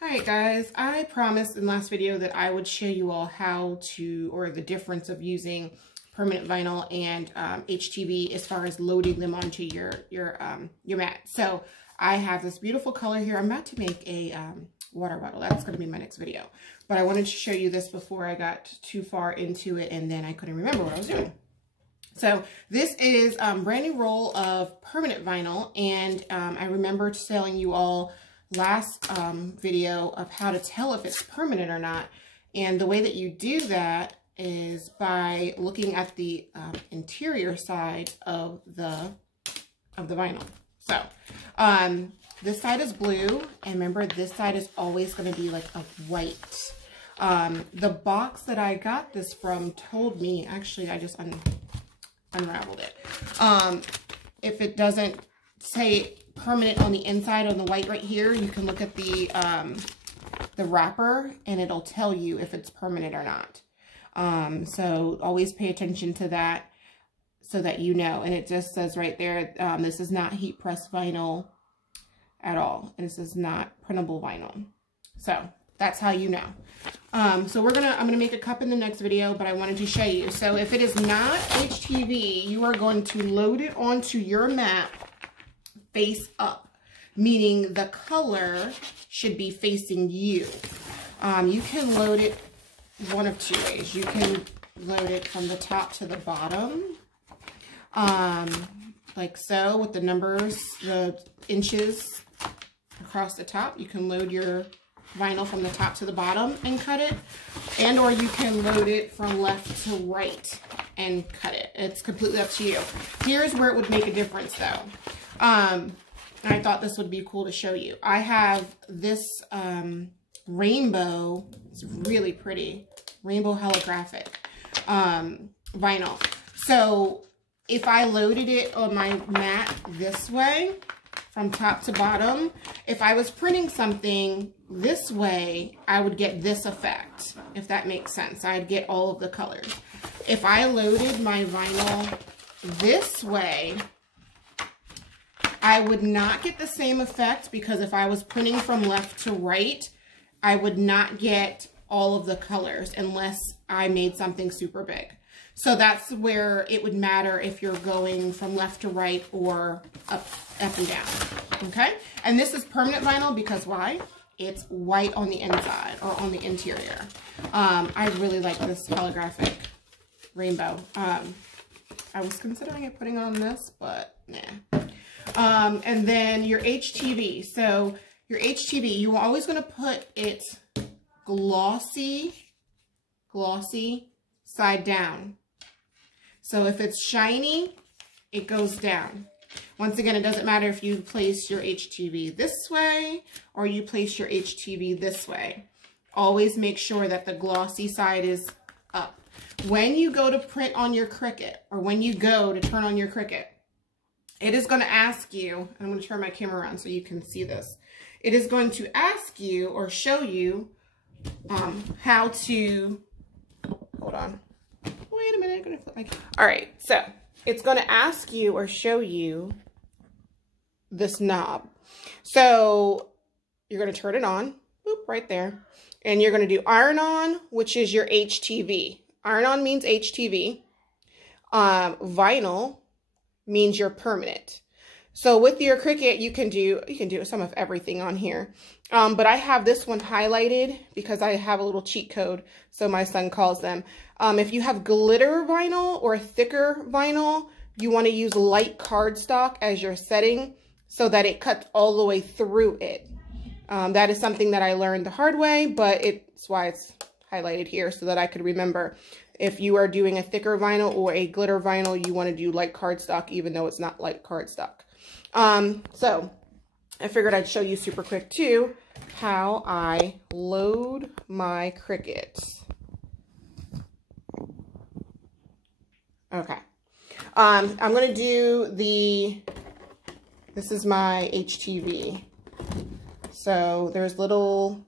Alright guys, I promised in the last video that I would show you all how to, or the difference of using permanent vinyl and HTV as far as loading them onto your mat. So I have this beautiful color here. I'm about to make a water bottle. That's going to be my next video. But I wanted to show you this before I got too far into it and then I couldn't remember what I was doing. So this is a brand new roll of permanent vinyl, and I remember telling you all last video of how to tell if it's permanent or not. And the way that you do that is by looking at the interior side of the vinyl. So this side is blue, and remember this side is always going to be like a white. The box that I got this from told me, actually I just unraveled it. If it doesn't say permanent on the inside on the white right here, you can look at the wrapper and it'll tell you if it's permanent or not. So always pay attention to that so that you know. And it just says right there, this is not heat press vinyl at all. This is not printable vinyl. So that's how you know. So I'm gonna make a cup in the next video, but I wanted to show you. So if it is not HTV, you are going to load it onto your mat face up, meaning the color should be facing you. You can load it one of two ways. You can load it from the top to the bottom, like so, with the numbers, the inches across the top. You can load your vinyl from the top to the bottom and cut it, and or you can load it from left to right and cut it. It's completely up to you. Here's where it would make a difference though. And I thought this would be cool to show you. I have this rainbow, it's really pretty, rainbow holographic vinyl. So if I loaded it on my mat this way, from top to bottom, if I was printing something this way, I would get this effect, if that makes sense. I'd get all of the colors. If I loaded my vinyl this way, I would not get the same effect, because if I was printing from left to right, I would not get all of the colors unless I made something super big. So that's where it would matter if you're going from left to right or up and down, okay? And this is permanent vinyl because why? It's white on the inside or on the interior. I really like this holographic rainbow. I was considering putting on this, but nah. And then your HTV. So your HTV, you're always going to put it glossy side down. So if it's shiny, it goes down. Once again, it doesn't matter if you place your HTV this way or you place your HTV this way. Always make sure that the glossy side is up. When you go to print on your Cricut, or when you go to turn on your Cricut, it is going to ask you, I'm going to turn my camera around so you can see this. It is going to ask you or show you how to, hold on. Wait a minute, I'm gonna flip my camera. All right, so it's gonna ask you or show you this knob. So you're gonna turn it on, boop, right there. And you're gonna do iron on, which is your HTV. Iron on means HTV. Vinyl means your permanent. So with your Cricut, you can do some of everything on here. But I have this one highlighted because I have a little cheat code, so my son calls them. If you have glitter vinyl or thicker vinyl, you want to use light cardstock as your setting so that it cuts all the way through it. That is something that I learned the hard way, but it's why it's highlighted here so that I could remember. If you are doing a thicker vinyl or a glitter vinyl, you want to do light cardstock even though it's not light cardstock. So I figured I'd show you super quick too how I load my Cricut. Okay. I'm going to do this is my HTV. So there's little,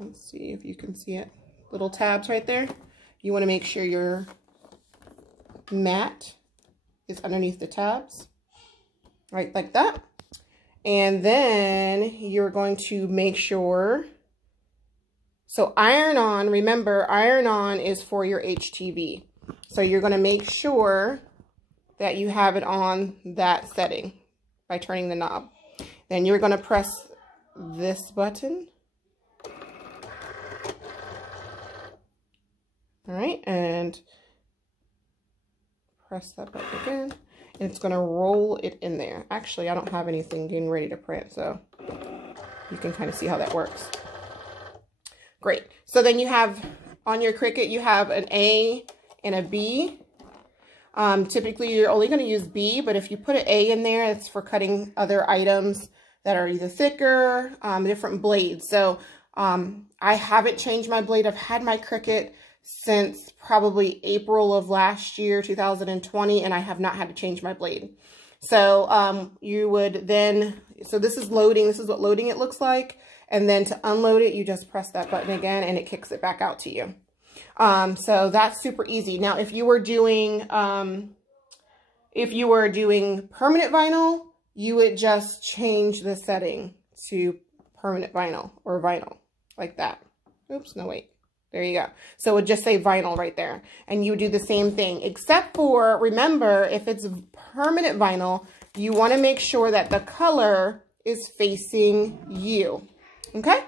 let's see if you can see it, little tabs right there. You want to make sure your mat is underneath the tabs. Right, like that. And then you're going to make sure, so iron on, remember iron on is for your HTV. So you're going to make sure that you have it on that setting by turning the knob. Then you're going to press this button. All right, and press that button again. And it's going to roll it in there. Actually, I don't have anything getting ready to print, so you can kind of see how that works. Great. So then you have, on your Cricut, you have an A and a B. Typically, you're only going to use B, but if you put an A in there, it's for cutting other items that are either thicker, different blades. So I haven't changed my blade. I've had my Cricut since probably April of last year, 2020, and I have not had to change my blade. So you would then, so this is loading, this is what loading it looks like. And then to unload it, you just press that button again and it kicks it back out to you. So that's super easy. Now, if you were doing permanent vinyl, you would just change the setting to permanent vinyl or vinyl like that. Oops, no, wait. There you go. So it would just say vinyl right there. And you would do the same thing, except for, remember, if it's permanent vinyl, you want to make sure that the color is facing you. Okay?